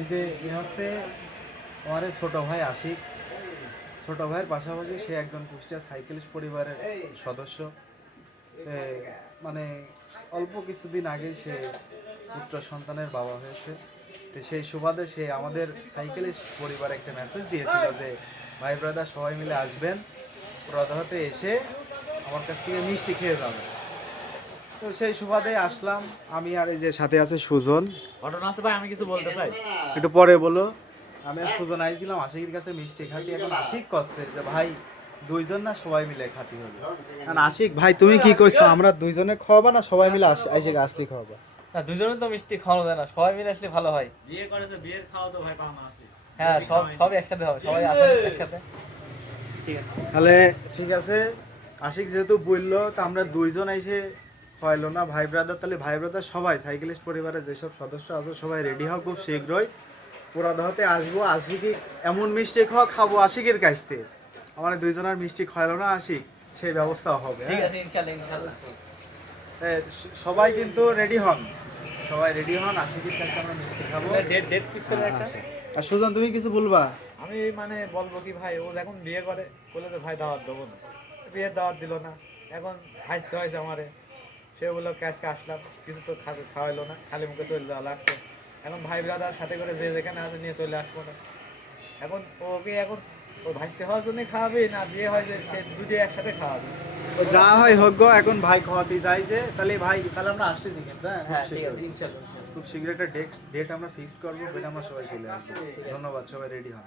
এই যে হচ্ছে আমার এই ছোট ভাই আশিক, ছোট ভাইয়ের পাশাপাশি সে একজন কুষ্টিয়া সাইকেলিস্ট পরিবারের সদস্য। মানে অল্প কিছুদিন আগে সে পুত্র সন্তানের বাবা হয়েছে। তো সেই সুবাদে সে আমাদের সাইকেলিস্ট পরিবারে একটা মেসেজ দিয়েছিল যে ভাই ব্রাদার সবাই মিলে আসবেন, প্রদাহতে এসে আমার কাছ থেকে মিষ্টি খেয়ে যাবেন। তো সেই সুবাদে আসলাম আমি, আর এই যে সাথে আছে সুজন। ঘটনা আছে ভাই, আমি কিছু বলতে চাই। একটু পরে বলো। আমি আর সুজন আইছিলাম আশিকের কাছে মিষ্টি খাতি, এখন আশিক করছে যে ভাই দুইজন না সবাই মিলে খাতি হবে। কারণ আশিক ভাই তুমি কি কইছো, আমরা দুইজনে খাওয়াবা না সবাই মিলে আশিক আসলি খাওয়াবা? না, দুজনে তো মিষ্টি খাওয়ানো যায় না, সবাই মিলে আসলে ভালো হয়। বিয়ে করেছে, বিয়ের খাওয়া তো ভাই পাওনা আছে। হ্যাঁ, সব একসাথে হবে, সবাই আসেন একসাথে। ঠিক আছে, তাহলে ঠিক আছে। আশিক যেহেতু বললো, তা আমরা দুইজন এসে খাওয়াইলো না ভাই ব্রাদার, তাহলে ভাই ব্রাদার সবাই সাইকেলিস্ট পরিবারের যেসব সদস্য আছে সবাই রেডি হও খুব শীঘ্রই। পুরাদহতে আসবো, আশিকি এমন মিষ্টি খাবো আশিকের কাছ থেকে। আমার দুইজনের মিষ্টি খাওয়ালো না আশিক, সেই ব্যবস্থা হবে। ঠিক হ্যাঁ? আছে, ইনশাআল্লাহ ইনশাআল্লাহ। সবাই কিন্তু রেডি হন, সবাই রেডি হন, আশিকের কাছে আমরা মিষ্টি খাবো। ডেট ফিক্স করে একটা। আচ্ছা। আর সুজন তুমি কিছু বলবা? আমি মানে বলবো কি ভাই, ও এখন বিয়ে করে বলে তো ভাই দাওয়াত দেবো না, বিয়ের দাওয়াত দিল না, এখন হাসতে হয়েছে আমারে। সে বললো আজকে আসলাম, কিছু তো খাওয়াইলো না, খালি মুখে চলে যাওয়া লাগছে। এখন ভাই ব্রাদার সাথে করে যে যেখানে আছে নিয়ে চলে আসবো না। এখন ওকে এখন ও ভাসতে হওয়ার জন্য খাওয়াবে না বিয়ে হয় যে সে দুটো একসাথে খাওয়াবে। যা হয় হোক গো, এখন ভাই খাওয়াতে যাই যে, তাহলে ভাই তাহলে আমরা আসতেছি কিন্তু। হ্যাঁ, ঠিক আছে, ইনশাআল্লাহ ইনশাআল্লাহ। খুব শীঘ্র একটা ডেট আমরা ফিক্স করবো, আমরা সবাই চলে আসবো। ধন্যবাদ, সবাই রেডি হন।